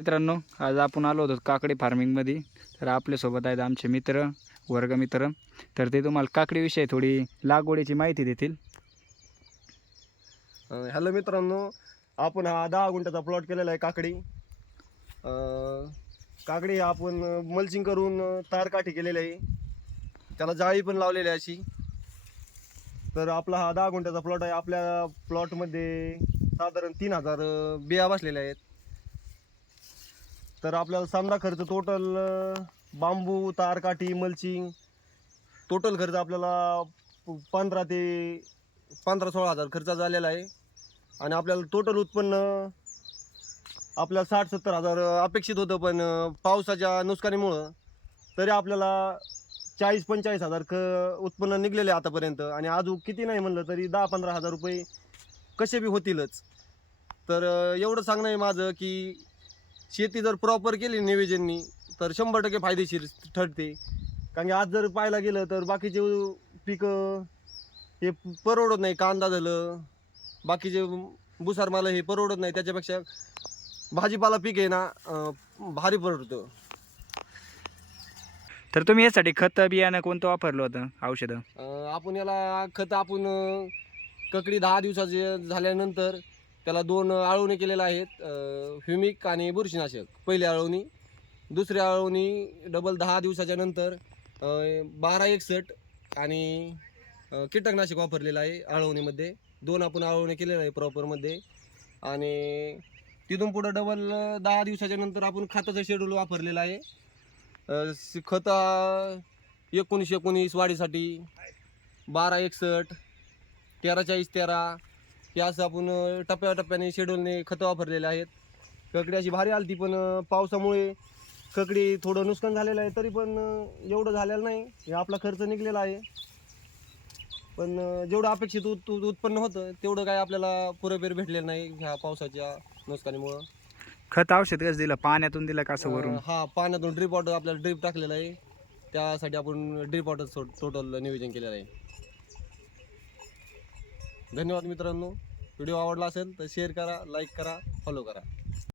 मित्रांनो आज आपण आलो होतो काकडी फार्मिंगमध्ये तर आपल्यासोबत आहेत आमचे मित्र वर्गमित्र तर ते तुम्हाला काकडीविषयी थोडी लागवडीची माहिती देतील. हॅलो मित्रांनो आपण हा दहा गुंठ्याचा प्लॉट केलेला आहे काकडी. अं, काकडी आपण मल्चिंग करून अं, तारकाठी केलेली आहे. त्याला जाळी पण लावलेली आहे अशी. तर आपला हा दहा गुंठ्याचा प्लॉट आहे. आपल्या प्लॉटमध्ये साधारण तीन हजार अं, बिया बसलेल्या आहेत. तर आपल्याला समजा खर्च टोटल बांबू तारकाठी मल्चिंग टोटल खर्च आपल्याला पंधरा ते पंधरा सोळा हजार खर्च झालेला आहे. आणि आपल्याला टोटल उत्पन्न आपल्याला साठ सत्तर हजार अपेक्षित होतं पण पावसाच्या नुकसानीमुळं तरी आपल्याला चाळीस पंचेचाळीस हजार क उत्पन्न निघलेले आहे आतापर्यंत. आणि अजून किती नाही म्हणलं तरी दहा पंधरा हजार रुपये कसे बी होतीलच. तर एवढं सांगणं आहे माझं की शेती जर प्रॉपर केली नियोजननी तर शंभर टक्के फायदेशीर ठरते. कारण की आज जर पाहायला गेलं तर बाकीचे पिकं हे परवडत नाही कांदा झालं बाकीचे भुसार माल हे परवडत नाही त्याच्यापेक्षा भाजीपाला पीक आहे ना भारी परवडतं. तर तुम्ही यासाठी खत बियाणं कोणतं वापरलं होतं औषधं? आपण याला खत आपण ककडी दहा दिवसाचे झाल्यानंतर त्याला दोन आळवणी केलेल्या आहेत ह्युमिक आणि बुरशीनाशक. पहिली आळवणी दुसरी आळवणी डबल दहा दिवसाच्या नंतर बारा एकसठ आणि कीटकनाशक वापरलेलं आहे आळवणीमध्ये. दोन आपण आळवणी केलेलं आहे प्रॉपरमध्ये आणि तिथून पुढं डबल दहा दिवसाच्या नंतर आपण खताचं शेड्यूल वापरलेलं आहे. अं, स- एकोणीस एकोणीस वाढीसाठी बारा एकसष्ट तेरा चाळीस तेरा हे असं आपण टप्प्याटप्प्याने शेड्यूलने खतं वापरलेले आहेत. ककडी अशी भारी आलती पण पावसामुळे ककडी थोडं नुकसान झालेलं आहे तरी पण एवढं झालेलं नाही. हे आपला खर्च निघलेला आहे. पण जेवढं अपेक्षित उत उत- उत्पन्न होतं तेवढं काय आपल्याला पुरेपूर भेटलेलं नाही ह्या पावसाच्या नुकसानीमुळं खत औषध कसं दिलं? पाण्यातून दिलं का असं वरून? हा पाण्यातून ड्रीप वॉटर आपल्याला ड्रीप टाकलेला आहे. त्यासाठी आपण ड्रीप वॉटर टोटल नियोजन केलेलं आहे. धन्यवाद मित्रांनो. व्हिडिओ आवडला असेल तर शेअर करा लाईक करा फॉलो करा.